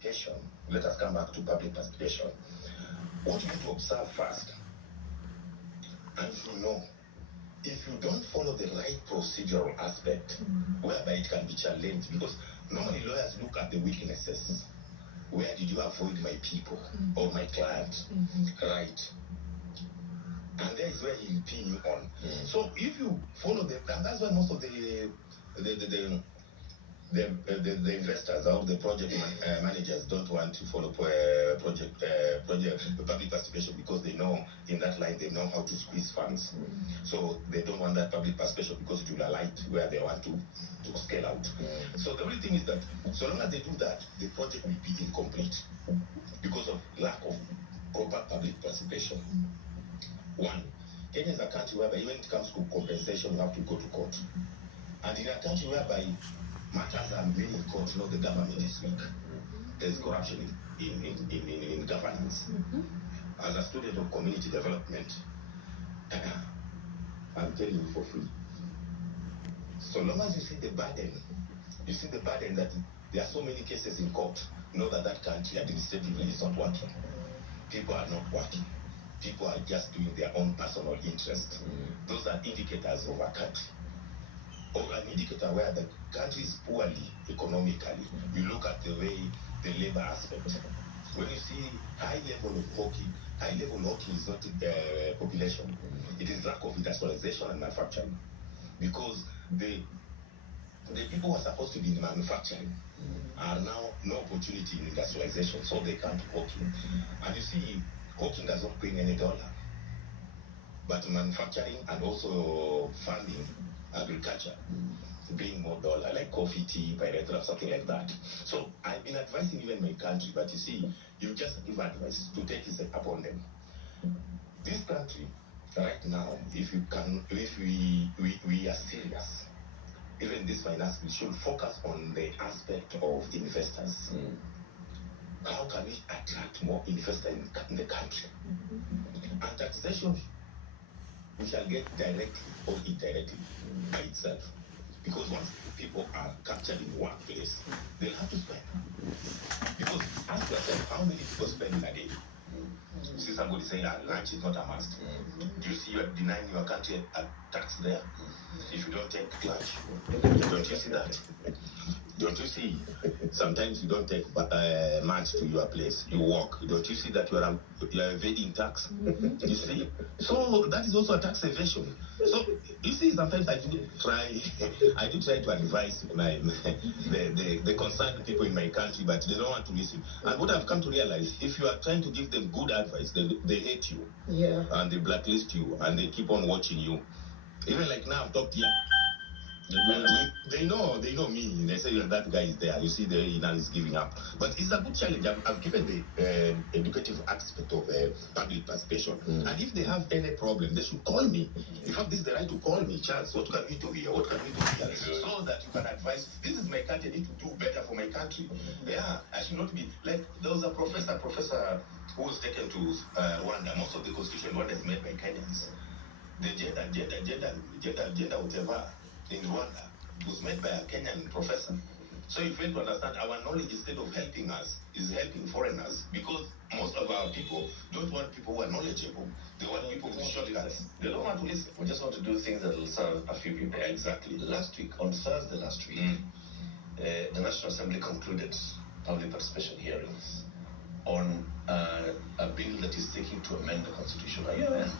participation, let us come back to public participation. What you need to observe first, and you know, if you don't follow the right procedural aspect, whereby it can be challenged, because normally lawyers look at the weaknesses. Where did you avoid my people or my client? Right. And there is where he'll pin you on. So if you follow the, and that's why most of the investors or the project managers don't want to follow project public participation, because they know in that line they know how to squeeze funds. So they don't want that public participation because it will alight where they want to scale out. So the only thing is that so long as they do that, the project will be incomplete because of lack of proper public participation. One, Kenya is a country whereby when it comes to compensation, you have to go to court. And in a country whereby matters are many in court, the government is weak. There's corruption in governance. As a student of community development, I'm telling you for free. So long as you see the burden that there are so many cases in court, know that that country administratively is not working. People are not working. People are just doing their own personal interest. Those are indicators of a country. Or an indicator where the country is poorly economically. You look at the way the labor aspect. When you see high level of hawking is not the population. It is lack of industrialization and manufacturing. Because the people who are supposed to be in manufacturing are now no opportunity in industrialization, so they can't hawking. And you see, hawking does not bring any dollar. But manufacturing and also farming, agriculture, bring more dollar, like coffee, tea, bilateral, something like that. So I've been advising even my country, but you see, you just give advice to take it upon them. This country, right now, if we are serious, even this finance, we should focus on the aspect of investors. How can we attract more investors in the country? And taxation, we shall get directly or indirectly by itself. Because once people are captured in one place, they'll have to spend. Because ask yourself, how many people spend in a day? You see somebody saying that lunch is not a must. Do you see you are denying your country a tax there? If you don't take lunch, don't you see that? Don't you see? Sometimes you don't take lunch to your place. You walk. Don't you see that you are evading tax? You see? So that is also a tax evasion. So you see, sometimes I do try to advise the concerned people in my country, but they don't want to listen. And what I've come to realize, if you are trying to give them good advice, they hate you. Yeah. And they blacklist you, and they keep on watching you. Even like now, I've talked here. They know me. They say that guy is there. You see, now is giving up. But it's a good challenge. I've given the educative aspect of public participation. And if they have any problem, they should call me. In fact, this is the right to call me. Charles, what can we do here? What can we do here? So that you can advise. This is my country. I need to do better for my country. Yeah, I should not be like there was a professor who was taken to Rwanda. Most of the constitution Rwanda is made by Kenyans. The gender, whatever. In Rwanda, it was made by a Kenyan professor. So you fail to understand our knowledge, instead of helping us, is helping foreigners, because most of our people don't want people who are knowledgeable. They want people with shortcuts. They don't want to listen. We just want to do things that will serve a few people. Exactly. On Thursday last week, the National Assembly concluded public participation hearings on a bill that is seeking to amend the Constitution. Are you aware?